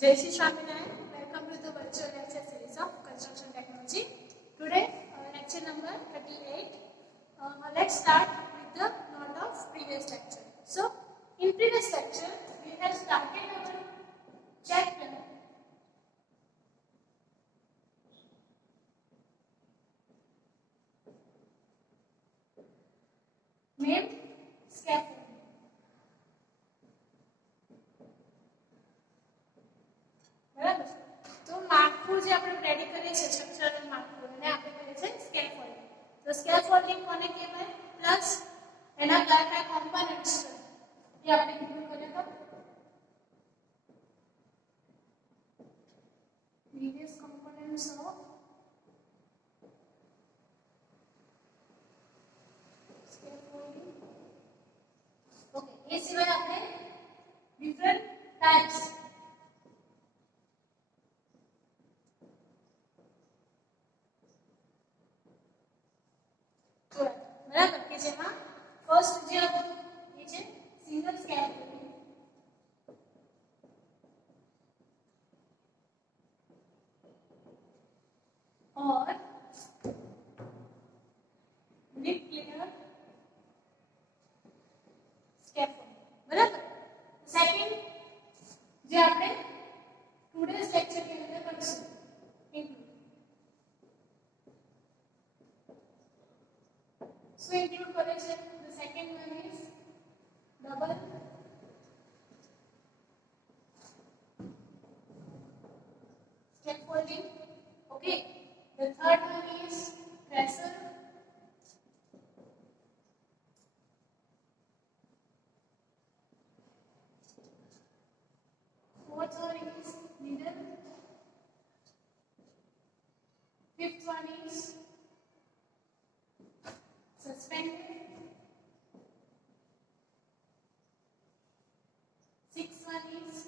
Jai Shri Swaminarayan. Welcome to the virtual lecture series of Construction Technology. Today, lecture number 38. Let's start with the note of previous lecture. So, in previous lecture, we have started our chapter named scaffolding. બરાબર તો માળખું જે આપણે ready કરીએ છીએ structural માળખું એને આપણે કહીએ છીએ સ્કેફોલ્ડિંગ. તો સ્કેફોલ્ડિંગ કોને કહેવાય પ્લસ એના કયા કયા કોમ્પોનન્ટ્સ છે એ આપણે કીધું કરે તો various components of scaffolding. Okay, એ સિવાય આપણે different types बराबर के जेमा फर्स्ट जे હતું એ છે સિંગલ સ્કેફોલ્ડિંગ और ब्रिकलेयर स्केफोल्डिंग बराबर. सेकंड जे આપણે ટુડેસ લેક્ચર ની અંદર કરીશું so include કરે છે. The second one is double scaffolding. Okay, the third one is trestle. Fourth one is needle. Fifth one is suspended. Sixth one is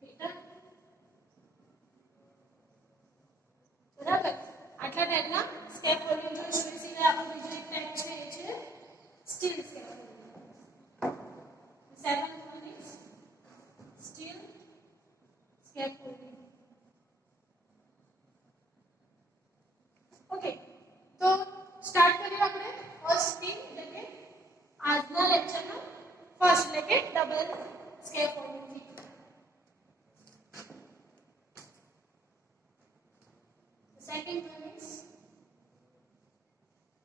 pattern. બરાબર આટલા ટાઈપના સ્કેફોલ્ડિંગ જોઈશું. એ સિવાય આપણો બીજો એક ટાઈપ છે એ છે steel scaffolding. Seventh one is still scaffolding. Okay, તો સ્ટાર્ટ કરીએ આપણે ફર્સ્ટ થિંગ એટલે કે આજના લેક્ચરનો ફર્સ્ટ એટલે કે ડબલ સ્કેફોલ્ડિંગ થી. Second one is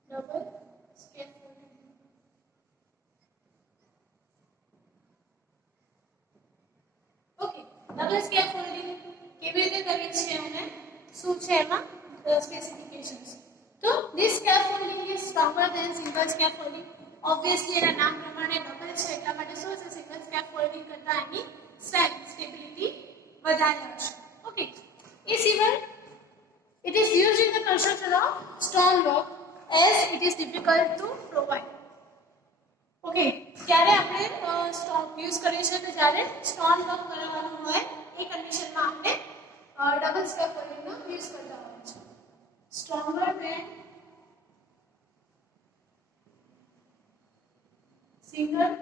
double scaffolding. Okay, double scaffolding કેવી રીતે કરવી છે અને શું છે એમાં specifications. So this scaffolding is stronger than single scaffolding. Obviously એના નામ પ્રમાણે ડબલ છે એટલા માટે શું છે સિંગલ સ્કેફોલ્ડિંગ કરતા એની સ્ટેબિલિટી વધારે હશે. ઓકે, એ સિવાય it is used in the construction of stone work as it is difficult to provide. Okay, ક્યારે આપણે સ્ટોન યુઝ કરીએ છીએ તો જ્યારે સ્ટોન વર્ક કરવાનું હોય એ કન્ડિશનમાં આપણે ડબલ સ્કેફોલ્ડિંગનો યુઝ કરતા હોઈએ છીએ. Stronger than single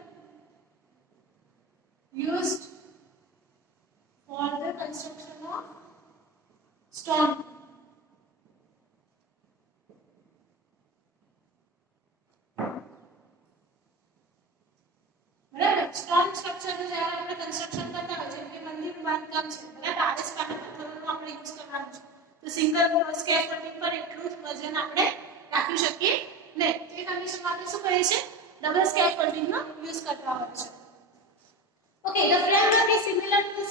used for the construction of stone. બરાબર, સ્ટોન સ્ટ્રક્ચરનું જ્યારે આપણે કન્સ્ટ્રક્શન કરતા હોય જેમ કે મંદિરનું બાંધકામ છે બરાબર આરએસપાના પથ્થરોનો આપણે યુઝ કરવાનું છે તો સિંગલ સ્કેફોલ્ડિંગ પર એટલું જ વજન આપણે રાખી શકીએ નહીં. એ કન્ડિશનમાં આપણે શું કરીએ છીએ ડબલ સ્કેફોલ્ડિંગનો યુઝ કરતા હોય છે. Okay, the framework is similar to the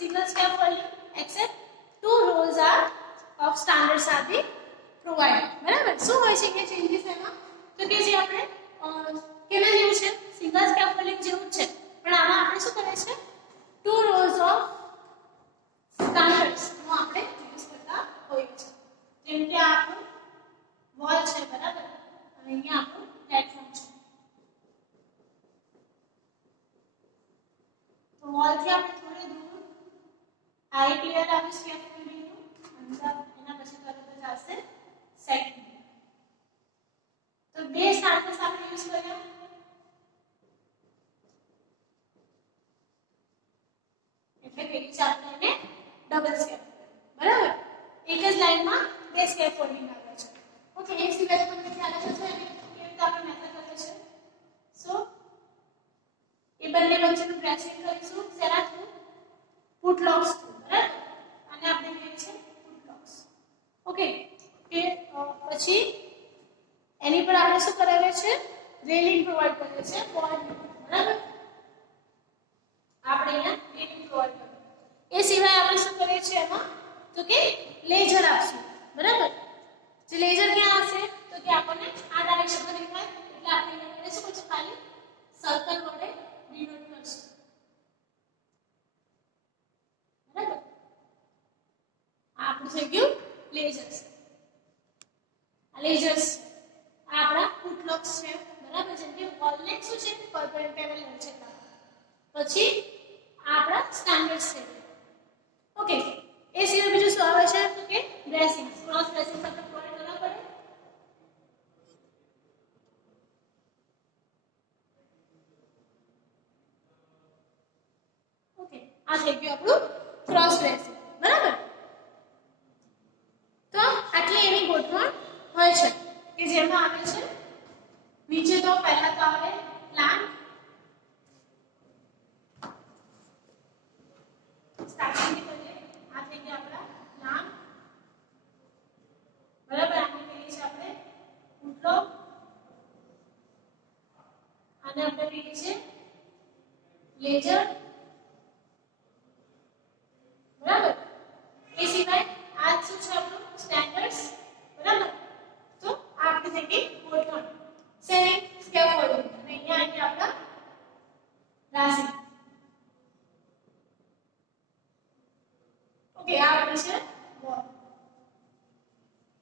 single scaffolding except two rows are of standards are be provided. બરાબર, શું હોય છે કે ચેન્જીસ એમાં તો કે જે આપણે કેના જેવું છે સિંગલ સ્કેફોલ્ડિંગ જેવું જ છે પણ આમાં આપણે શું કરે છે two rows of standards નો આપણે યુઝ કરતા હોઈએ છીએ. જેમ કે આ આપણું વોલ છે બરાબર અને અહીંયા આપણું પ્લેટફોર્મ છે. તો વોલ થી આપણે થોડી દૂર હાઈટ લેવલ આવ્યું સ્કેફોલ્ડિંગનું અંદર એના પછી તરત જ આવશે સેકન્ડ. તો બે સ્ટાન્ડર્ડ્સ આપણે યુઝ કર્યા એટલે કહીએ છીએ આપણે એને ડબલ સ્કેફોલ્ડિંગ, બરાબર. એક જ લાઈનમાં બે સ્કેફોલ્ડિંગ આવે છે. ઓકે, એ સિવાય તમને ખ્યાલ જ હશે એને કેવી રીતે આપણે મેથડ કરીએ છીએ. સો એ બંને વચ્ચેનું બ્રેસિંગ કરીશું શેના થ્રુ? પુટ લોક્સ થ્રુ, બરાબર. અને આપણે કહીએ છીએ પુટ લોક્સ. ઓકે, કે પછી એની પર આપણે શું કરાવીએ છીએ? રેલિંગ પ્રોવાઈડ કરીએ છીએ વોલ, બરાબર. આપણે અહીંયા રેલિંગ પ્રોવાઈડ કરીએ. એ સિવાય આપણે શું કરીએ છીએ એમાં? તો કે લેઝર આપશું, બરાબર. જે લેઝર ક્યાં આવશે? તો કે આપણને આ ડાયરેક્શનમાં દેખાય એટલે આપણે એને શું કરશું? ખાલી સર્કલ વડે ડિનોટ કરશું, બરાબર. આ આપણું થઈ ગયું લેઝર્સ. આ લેઝર્સ આ આપણા પુટ લોક્સ છે, બરાબર. જેમ કે વોલ ને શું છે? પરપેન્ડિક્યુલર છે. પછી આ આપણા સ્ટાન્ડર્ડ્સ છે. ઓકે, એ સિવાય બીજું શું આવે છે? તો કે બ્રેસિંગ, ક્રોસ બ્રેસિંગ આપણે પ્રોવાઈડ કરવા પડે. ઓકે, આ થઈ ગયું આપણું ક્રોસ બ્રેસિંગ, બરાબર. તો આટલી એની ગોઠવણ હોય છે કે જેમાં આવે છે નીચે તો પહેલા તો આવે પ્લાન, સ્ટાર્ટિંગ થી કરીએ. આ થઈ ગયા આપણા પ્લાન, બરાબર. આને કહીએ છીએ આપણે પુટલોક, આને આપણે કહીએ છીએ લેઝર, બરાબર. એ સિવાય આ શું છે? આપણું સ્ટાન્ડર્ડ્સ, બરાબર. તો આ આપણી થઈ ગઈ ગોઠવણ શેની? સ્કેફોલ્ડિંગ. અને અહીંયા આવી આપણા રાશિ. ઓકે, આ આપણી છે વોલ.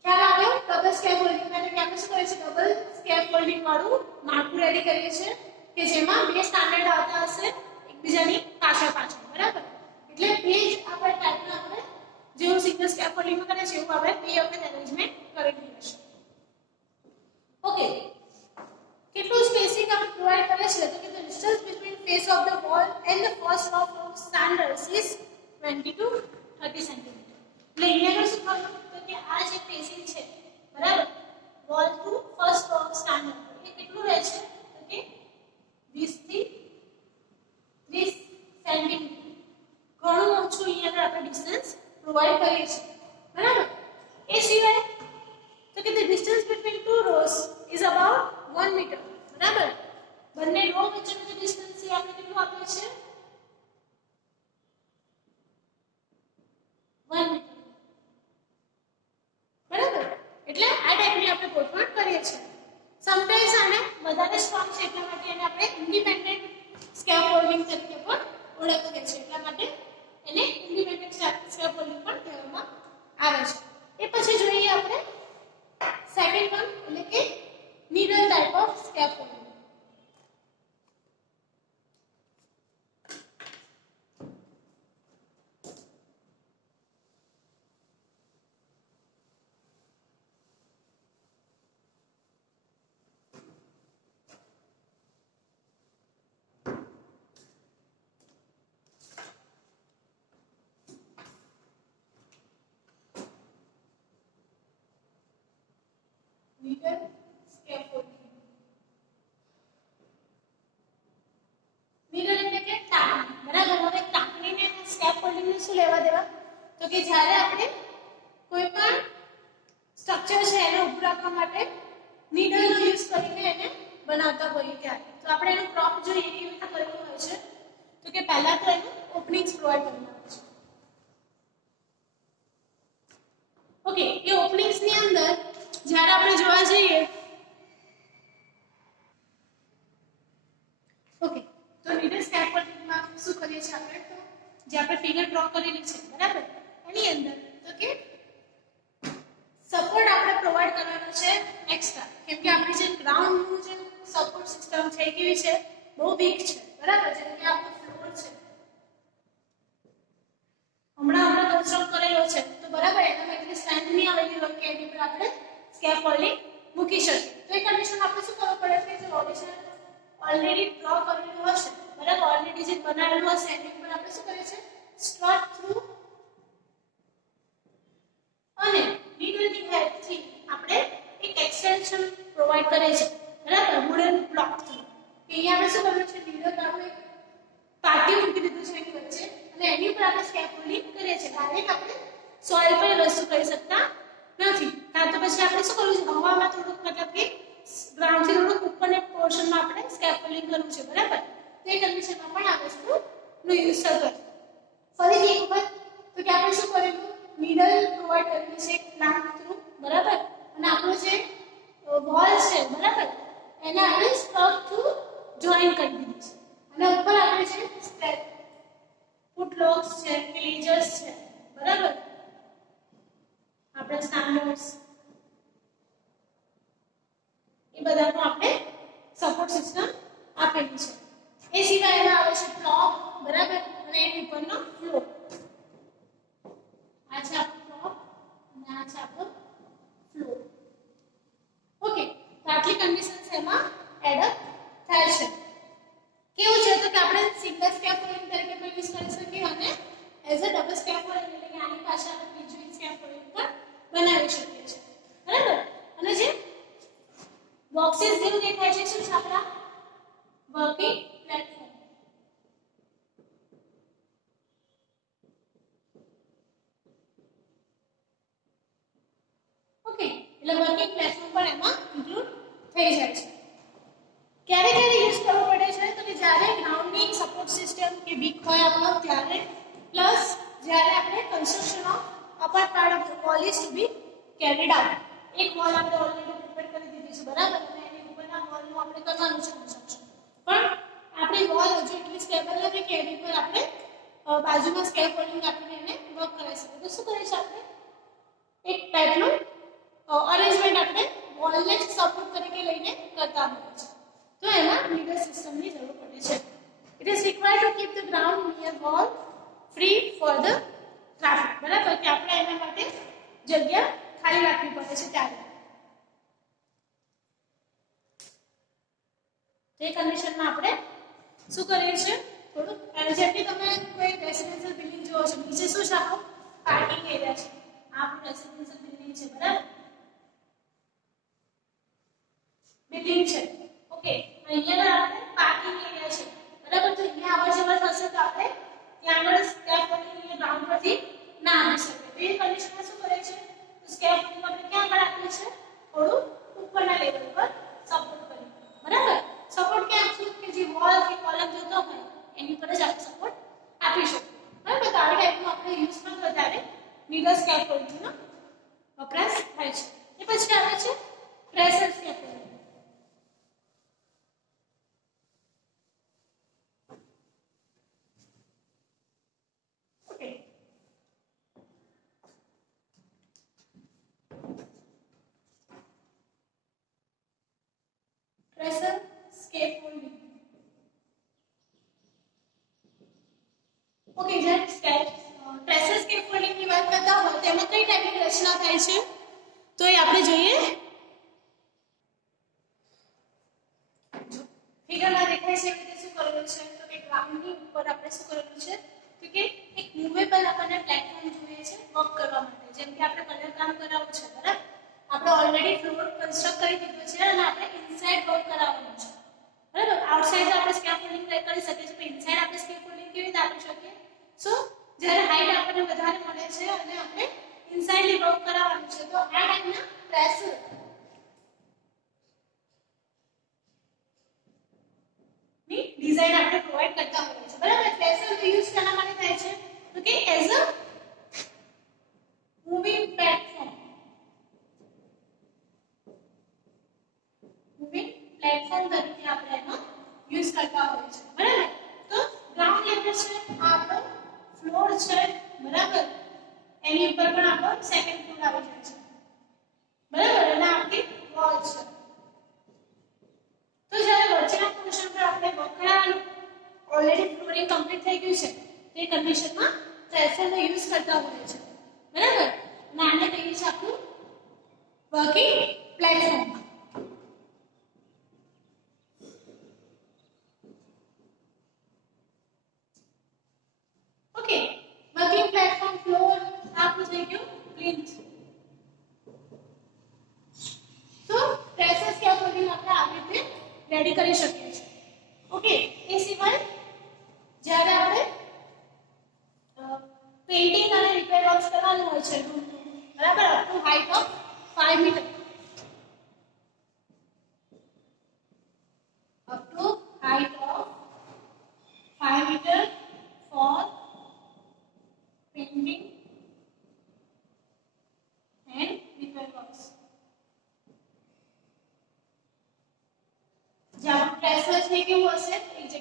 ખ્યાલ આવ્યો? ડબલ સ્કેફોલ્ડિંગ એટલે કે આપણે શું કરીએ છીએ? ડબલ સ્કેફોલ્ડિંગ વાળું માળખું રેડી કરીએ છીએ કે જેમાં બે સ્ટાન્ડર્ડ આવતા હશે એકબીજાની પાછળ પાછળ, બરાબર. એટલે બે જ આપણે ટાઈપના આપણે જેવું સિંગલ સ્કેફોલ્ડિંગમાં કરીએ છીએ એવું આપણે બે વખત એરેન્જમેન્ટ કરેલી હશે. ઓકે, કેટલું સ્પેસિંગ આપણે પ્રોવાઈડ કરીએ છીએ? તો કે the distance between face of the wall and the first row of standards is 20 to 30 cm. એટલે અહીંયા શું કરવું? તો કે આ જે ફેસિંગ છે, બરાબર, wall to first row of standard એ કેટલું રહે છે? તો કે 20 થી 30 cm. ઘણું ઓછું અહીંયા આપણે ડિસ્ટન્સ પ્રોવાઈડ કરીએ છીએ, બરાબર. એ સિવાય તો કે the distance between two rows is about 1 meter, બરાબર. બંને રો વચ્ચેનું જે ડિસ્ટન્સ છે આપણે કેટલું આપીએ છીએ? 1 meter, બરાબર. એટલે આ ટાઈપની આપણે ગોઠવણ કરીએ છીએ. સમટાઈમ્સ આને વધારે સ્ટ્રોંગ છે એટલા માટે એને આપણે ઇન્ડિપેન્ડન્ટ સ્કેફોલ્ડિંગ તરીકે પણ ઓળખીએ છીએ. એટલા માટે એને ઇન્ડિપેન્ડન્ટ સ્કેફોલ્ડિંગ પણ કહેવામાં આવે છે. એ પછી જોઈએ આપણે સેકન્ડ વન એટલે કે needle type of scaffolding. Needle scaffolding. Needle એટલે કે ટાંકણી, બરાબર. હવે ટાંકણીને સ્કેફોલ્ડિંગને શું લેવા દેવા? તો કે જ્યારે આપણે કોઈ પણ સ્ટ્રક્ચર છે એને ઊભું રાખવા માટે નીડલ યુઝ કરીને એને બનાવતા હોઈએ ત્યારે તો આપણે એનું પ્રોપ જોઈએ કેવી રીતે કરેલું હોય છે? તો કે પહેલા તો એનું ઓપનિંગ્સ પ્રોવાઈડ કરવામાં આવે છે. ઓકે, એ ઓપનિંગ્સ ની અંદર જ્યારે આપણે જોવા જઈએ, ઓકે, તો નીડલ સ્કેફોલ્ડિંગમાં શું કરીએ છીએ આપણે? તો જે આપણે ફિગર ડ્રો કરેલી છે, બરાબર, એની અંદર તો કે સપોર્ટ આપણે પ્રોવાઈડ કરવાનો છે એક્સ્ટ્રા, કેમ કે આપણી જે ગ્રાઉન્ડનું જે સપોર્ટ સિસ્ટમ છે એ કેવી છે? બહુ વીક છે, બરાબર. જેમ કે આપણો ફ્લોર છે હમણાં કન્સ્ટ્રક્ટ કરેલો છે તો બરાબર એનામાં એટલી સ્ટ્રેન્થ નહીં આવેલી હોય કે એની પર આપણે સ્કેફોલ્ડિંગ મૂકી શકીએ. તો એ કન્ડિશન આપણે શું કરવું પડે કે જે ઓરિજિનલ ઓલરેડી ડ્રો કરેલું હશે, બરાબર, ઓલરેડી જે બનાવેલું હશે એની પર આપણે શું કરીએ છીએ? સ્ટ્રટ થ્રુ અને નીડલની હેલ્પથી આપણે એક એક્સટેન્શન પ્રોવાઈડ કરે છે, બરાબર, વુડન બ્લોક થ્રુ. અહીંયા આપણે શું કર્યું છે, નીડલ વાળું એક પાટિયું મૂકી દીધું છે એની વચ્ચે અને એની ઉપર આપણે સ્કેફોલ્ડિંગ કરીએ છીએ. ડાયરેક્ટ આપણે સોઇલ પર વસ્તુ કરી શકતા નથી. કાં તો પછી આપણે શું કરવું છે, હવામાં થોડુંક મતલબ કે ગ્રાઉન્ડથી થોડુંક ઉપરના પોર્શનમાં આપણે સ્કેફોલ્ડિંગ કરવું છે, બરાબર. તો એ કન્ડિશનમાં પણ આ વસ્તુનો યુઝ થતો. ફરીથી એક વખત તો કે આપણે શું કરેલું, નીડલ પ્રોવાઈડ કરેલી છે પ્લાન્ટ થ્રુ, બરાબર, અને આપણું જે વોલ છે, બરાબર, એને આપણે સ્ટક થ્રુ જોઈન કરી દીધી છે અને ઉપર આપણે જે સ્ટેપ ફૂટલોક્સ છે, ક્લીજર્સ છે, બરાબર, આપણે સ્ટાન્ડર્ડ્સ એ બધાનો આપણે સપોર્ટ સિસ્ટમ આપેલી છે. એ સિવાય એમાં આવે છે ટોપ, બરાબર, અને એની ઉપરનો ફ્લોર. આ છે આપણો ટોપ અને આ છે આપણો ફ્લોર. ઓકે, તો આટલી કન્ડિશન્સ એમાં એડ અપ થાય છે. કેવું છે તો કે આપણે સિંગલ સ્કેફોલ્ડિંગ તરીકે પણ યુઝ કરી શકીએ અને એઝ અ ડબલ સ્કેફોલ્ડિંગ એટલે કે આની પાછળ આપણે બીજું સ્કેફોલ્ડિંગ પણ બનાવી શકીએ છીએ, બરાબર. અને જે બોક્सेस જેવું દેખાય છે શું છે આપણા વર્કિંગ પ્લેટફોર્મ. ઓકે, એટલે વર્કિંગ પ્લેટફોર્મ પણ એમાં ઇન્ક્લુડ થઈ જાય છે. ક્યારે ક્યારે યુઝ કરવો પડે છે તો કે જ્યારે ગ્રાઉન્ડની સપોર્ટ સિસ્ટમ કે વીક હોય આપણો ત્યારે, પ્લસ જ્યારે આપણે construction of upper part of the wall is to be carried out. એક વોલ આપણે ઓલરેડી પ્રિપેર કરી દીધી છે, બરાબર, અને એની ઉપરના વોલનું આપણે કરવાનું છે કન્સ્ટ્રક્શન. પણ આપણી વોલ હજુ એટલી સ્ટેબલ નથી કે એની પર આપણે બાજુમાં સ્કેફોલ્ડિંગ આપીને એને વર્ક કરાવી શકીએ. તો શું કરીએ છીએ આપણે, એક ટાઈપનું અરેન્જમેન્ટ આપણે વોલને સપોર્ટ તરીકે લઈને કરતા હોઈએ છીએ. તો એમાં નીડલ સિસ્ટમની જરૂર પડે છે. It is required to keep the ground near wall free for the traffic, બરાબર, કે આપણે એના માટે જગ્યા ખાલી રાખવી પડે છે ત્યારે. તે કન્ડિશનમાં આપણે શું કરીએ છીએ, થોડું જેમ કે તમે કોઈ રેસિડેન્શિયલ બિલ્ડિંગ જોવો છો, નીચે શું છે આપણું પાર્કિંગ એરિયા છે, આ આપણું રેસિડેન્શિયલ બિલ્ડિંગ છે, બરાબર, બિલ્ડિંગ છે. ઓકે, અહીંયા આપણે પાર્કિંગ એરિયા છે, બરાબર. તો અહીંયા આવર જવર થશે તો આપણે ત્યાં આગળ સ્કેફોલ્ડિંગ ગ્રાઉન્ડ પરથી ના આવી શકે. તો એ કન્ડિશનમાં શું કરે છે, તો સ્કેફોલ્ડિંગ આપણે ક્યાં આગળ આપીએ છીએ, થોડું ઉપરના લેવલ પર સપોર્ટ કરીએ, બરાબર. સપોર્ટ ક્યાં આપશું કે જે વોલ કે કોલમ જોતો હોય એની પર જ આપણે સપોર્ટ આપી શકીએ, બરાબર. તો આવી ટાઈપનું આપણે યુઝ પણ વધારે નીડલ સ્કેફોલ્ડિંગનો વપરાશ થાય છે. એ પછી આવે છે pressure scaffolding. Pressure scaffolding. Okay, જ્યારે પ્રેશર સ્કેફોલ્ડિંગની વાત કરતા હોય તેમાં કઈ ટાઈપની રચના થાય છે તો એ આપણે જોઈએ. ફિગરમાં દેખાય છે કે શું કરેલું છે તો કે ગ્રાઉન્ડની ઉપર આપણે શું કરેલું છે તો કે એક મૂવેબલ આપણને પ્લેટફોર્મ જોઈએ છે વર્ક કરવા માટે. જેમ કે આપણે કલર કામ કરાવવું છે, બરાબર, આપણે ઓલરેડી ફ્લોર કન્સ્ટ્રક્ટ કરી દીધો છે અને આપણે ઇનસાઇડ વર્ક કરાવવાનું છે, બરાબર. આઉટસાઇડ આપણે સ્કેફોલ્ડિંગ કરી શકીએ છીએ, પણ ઇનસાઇડ આપણે સ્કેફોલ્ડિંગ કેવી રીતે આપી શકીએ, સો જ્યારે હાઈટ આપણને વધારે મળે છે અને આપણે ઇનસાઇડલી વર્ક કરાવવાનું છે તો આ ટાઈપના પ્રેશર ની ડિઝાઇન આપણે પ્રોવાઈડ કરતા હોઈએ છીએ, બરાબર. પ્રેશર યુઝ કરવા માટે થાય છે તો કે as a moving platform, moving platform તરીકે આપણે એનો યુઝ કરતા હોઈએ છીએ, બરાબર. તો ગ્રાઉન્ડ લેવલ છે, આ આપણો ફ્લોર છે, બરાબર, એની ઉપર પણ આપણો સેકન્ડ ફ્લોર આવી જાય છે, બરાબર, અને આપણી વોલ છે. તો જ્યારે વચ્ચેના પોર્શન પર આપણે વકરાનું ઓલરેડી ફ્લોરિંગ કમ્પ્લીટ થઈ ગયું છે તે કન્ડિશનમાં પ્રેશરનો યુઝ કરતા હોઈએ છે, બરાબર, અને આને કહીએ છીએ આપણું વર્કિંગ પ્લેટફોર્મ. ઓકે,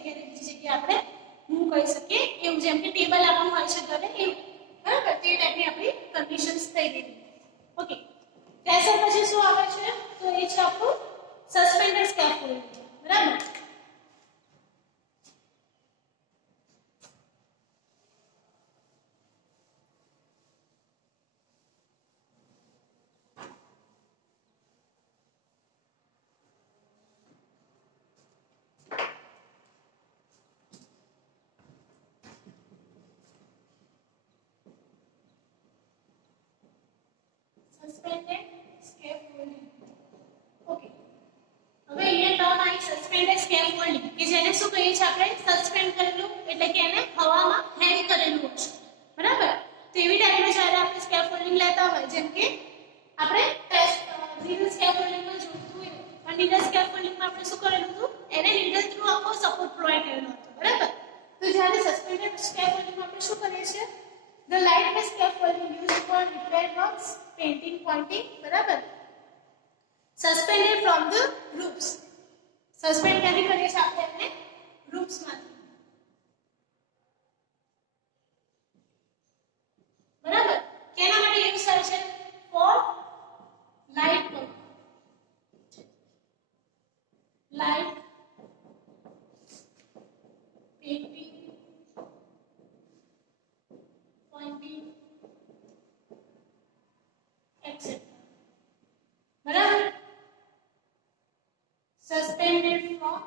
જગ્યાએ બીજી જગ્યાએ આપણે મૂવ કરી શકીએ એવું, જેમ કે ટેબલ આપણું હોય છે ઘરે એવું, બરાબર? તે ટાઈપની આપણી કન્ડિશન્સ થઈ ગઈ. ઓકે, ત્યારબાદ પછી શું આવે છે? તો એ છે આપણું સસ્પેન્ડેડ સ્કેફોલ્ડિંગ, બરાબર? Suspended scaffolding. ઓકે, હવે અહીંયા ટર્મ આવી સસ્પેન્ડેડ સ્કેફોલ્ડિંગ, કે જેને શું કહીએ છીએ આપણે? સસ્પેન્ડ કરેલું, એટલે કે એને હવામાં હેંગ કરેલું હોય છે, બરાબર? તો એવી ટાઈપનું જ્યારે આપણે સ્કેફોલ્ડિંગ લેતા હોય, જેમ કે આપણે નીડલ સ્કેફોલ્ડિંગમાં જોયું હતું, પણ નીડલ સ્કેફોલ્ડિંગમાં આપણે શું કરેલું હતું? એને નીડલ થ્રુ આખો સપોર્ટ પ્રોવાઈડ કરેલો હતો, બરાબર? તો જ્યારે સસ્પેન્ડેડ સ્કેફોલ્ડિંગમાં આપણે શું કરીએ છીએ? The lightweight scaffolding used for repair works, painting, pointing, બરાબર? Suspended from the roofs. Suspend ક્યાંથી કરીએ છીએ આપણે એને? roofs માંથી, બરાબર? કેના માટે યુઝ થાય છે? For light work, light painting, pointing, etc. બરાબર? Suspended from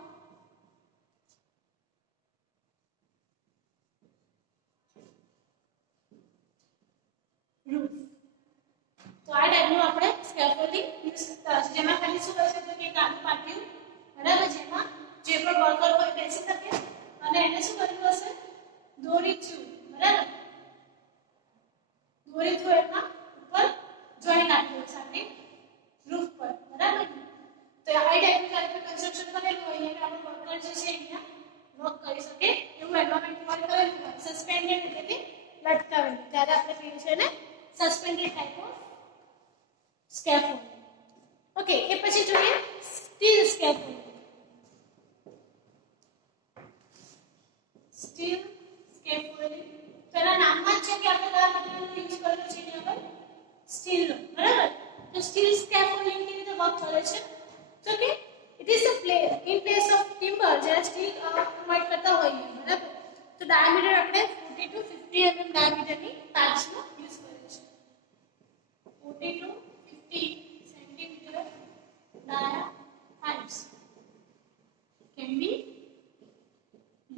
roof. તો આ ટાઈપનું આપણે સ્કેફોલ્ડિંગ યુઝ કરતા હોય છે, જેમાં ખાલી શું હોય છે? તો કે કાનું પાટિયું, બરાબર? જેમાં જે પણ વર્કર હોય બેસી શકે અને એને શું કર્યું હશે? દોરી થ્રુ, બરાબર? દોરી થ્રુ એના ઉપર જોઈન્ટ આપ્યું હશે આપણી રૂફ પર, બરાબર? તો આ ટાઈપનું જ્યારે કન્સ્ટ્રક્શન કરેલું હોય એટલે આપણો વર્કર જે છે અહીંયા વર્ક કરી શકે એવું એન્વાયરમેન્ટ પર કરેલું હોય, સસ્પેન્ડેડ એટલે કે લટકાવેલું, ત્યારે આપણે કહીએ છીએ ને suspended type of scaffolding. Okay, એ પછી જોઈએ સ્ટીલ સ્કેફોલ્ડિંગ. સ્ટીલ સ્કેફોલ્ડિંગ તેના નામમાં જ છે કે આપણે કયા મટીરીયલનો યુઝ કરેલો છે અહીંયા પર? સ્ટીલનો, બરાબર? તો સ્ટીલ સ્કેફોલ્ડિંગ કેવી રીતે વર્ક કરે છે? તો કે it is in place of timber, જ્યારે સ્ટીલ પ્રોવાઈડ કરતા હોઈએ, બરાબર? તો ડાયામીટર આપણે 40 to 50 mm ડાયામીટરની પાઇપ્સનો યુઝ કરીએ છીએ. 40 to 50 centimeter dia pipes can be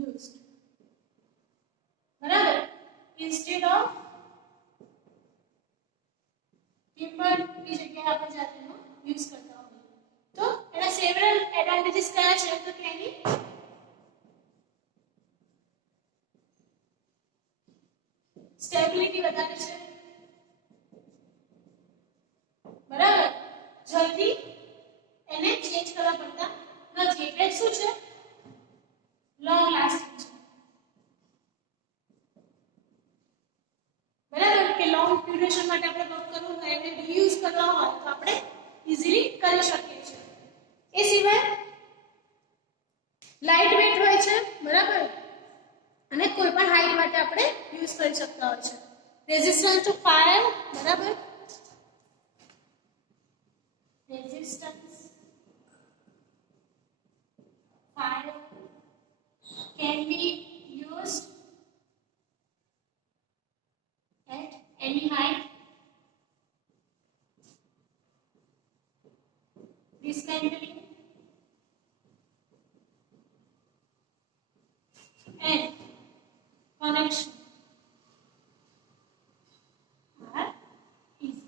used, બરાબર? instead of timber ની જગ્યાએ આપણે જાતેનો યુઝ કરતા હોઈએ. તો એના સેવરલ એડવાન્ટેजेस કયા છે? તો કે એની સ્ટેબિલિટી વધારે છે, બરાબર? જલ્દી એને ચેન્જ કરવા પડતા નથી, એટલે શું છે? લોંગ લાસ્ટિંગ છે, બરાબર? કે લોંગ ડ્યુરેશન માટે આપણે વર્ક કરવું હોય, એને રીયુઝ કરવા હોય તો આપણે ઈઝીલી કરી શકીએ છીએ. એ સિવાય લાઇટ વેટ હોય છે, બરાબર? અને કોઈ પણ હાઈટ માટે આપણે યુઝ કરી શકતા હોય છે. રેઝિસ્ટન્સ ટુ ફાયર, બરાબર? resistance fire can be used at any height. Dismantling and connection are easy,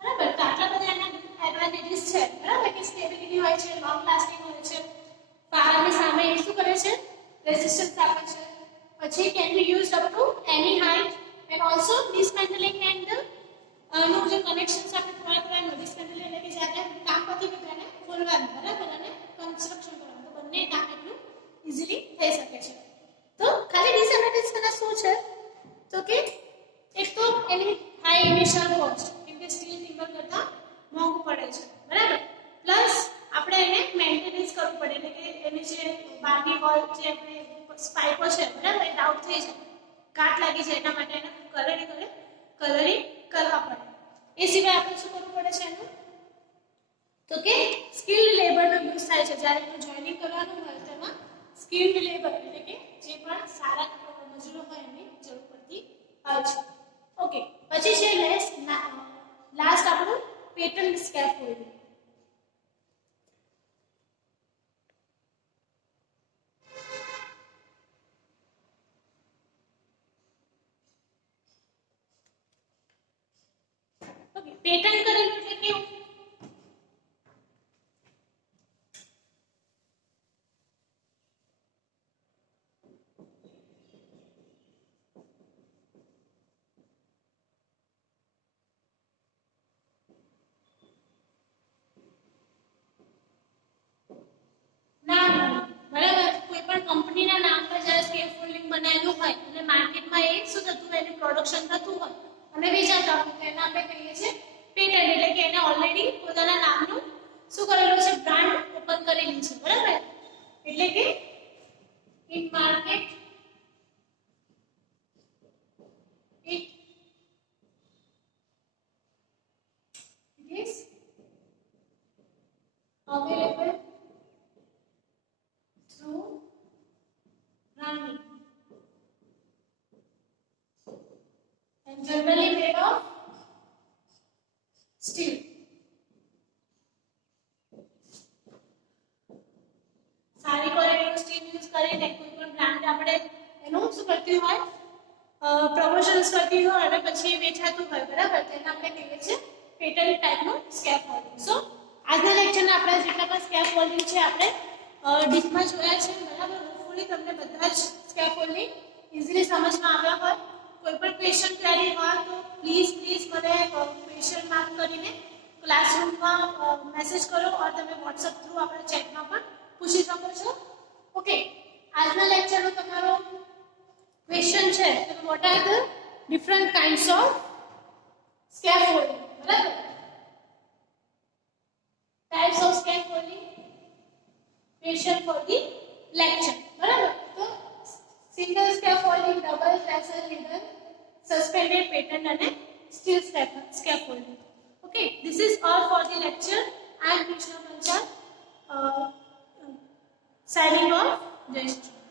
બરાબર? તો આટલા બધા એના એડવાન્ટેजेस છે, બરાબર? કે સ્ટેબિલિટી હોય છે, લોંગ લાસ્ટિંગ હોય છે, ફાયરની સામે એ શું કરે છે? રેઝિસ્ટન્સ આપે છે. પછી can be used up to any height and also dismantling and નું જે કનેક્શન્સ આપણે પ્રોવાઈડ કરવાનું, ડિસમેન્ટલિંગ એટલે કે જ્યારે કામ પતી ગયું એને ખોલવાનું, બરાબર? અને કન્સ્ટ્રક્શન કરવાનું, તો બંને કામ એટલું ઈઝીલી થઈ શકે છે. તો ખાલી ડિસએડવાન્ટેજ કદાચ શું છે? તો કે એક તો એની હાઈ ઇનિશિયલ કોસ્ટ, કેમ કે સ્ટીલ ટિમ્બર કરતા મોંઘું પડે છે, બરાબર? પ્લસ આપણે એને મેન્ટેનન્સ કરવું પડે, એટલે કે એની જે બહારની વોલ જે આપણે સ્પાઇકો છે બરાબર એ આઉટ થઈ જાય, કાટ લાગી જાય, એના માટે એને કલરિંગ કરવા પડે. એ સિવાય આપણે શું કરવું પડે છે એનું તો કે સ્કિલ્ડ લેબરનો યુઝ થાય છે. જ્યારે એનું જોઈનિંગ કરવાનું હોય તેમાં સ્કિલ્ડ લેબર એટલે કે જે પણ સારા મજૂરો હોય એની જરૂર પડતી હોય છે. ઓકે, પછી છે લાસ્ટ આપણું પેટર્ન સ્કેફોલ્ડિંગ. ઓકે, પેટર્ન કરેલું એટલે કેવું? બરાબર, કોઈ પણ કંપનીના નામ પર જ્યારે સ્કેફોલ્ડિંગ બનાવેલું હોય અને માર્કેટમાં એ શું થતું હોય એનું પ્રોડક્શન થતું હોય અને વેચાતા હોય તો એને આપણે કહીએ છીએ પેટન્ટ. એટલે કે એને ઓલરેડી પોતાના નામનું શું કરેલું છે, બ્રાન્ડ ઓપન કરેલી છે બરાબર. એટલે કે in market it is available through branding and generally made of steel. સારી ક્વોલિટીનું સ્ટીલ યુઝ કરીને કોઈ પણ બ્રાન્ડ આપણે એનું શું કરતી હોય, પ્રમોશન્સ કરતી હોય અને પછી વેચાતું હોય બરાબર, તેને આપણે કહીએ છીએ પેટન્ટ ટાઈપનું સ્કેફોલ્ડિંગ. સો આજના લેક્ચરના આપણા જેટલા પણ સ્કેફોલ્ડિંગ છે આપણે ડીપમાં જોયા છે બરાબર. હોપફુલી તમને બધા જ સ્કેફોલ્ડિંગ ઇઝીલી સમજમાં આવ્યા હોય. કોઈ પણ ક્વેશ્ચન ક્વેરી હોય તો પ્લીઝ મને ક્વેશ્ચન માર્ક કરીને ક્લાસરૂમમાં મેસેજ કરો ઓર તમે વોટ્સએપ થ્રુ આપણા ચેટમાં પણ પૂછી શકો છો. ઓકે, આજના લેક્ચરનો તમારો ક્વેશ્ચન છે કે what are the different kinds of scaffolding બરાબર. Types of scaffolding question for the lecture બરાબર. તો single scaffolding, double, trestle, hidden, suspended, patent અને steel scaffolding. Okay, this is all for the lecture. I am Krishna Panchal signing off. Jai Shri.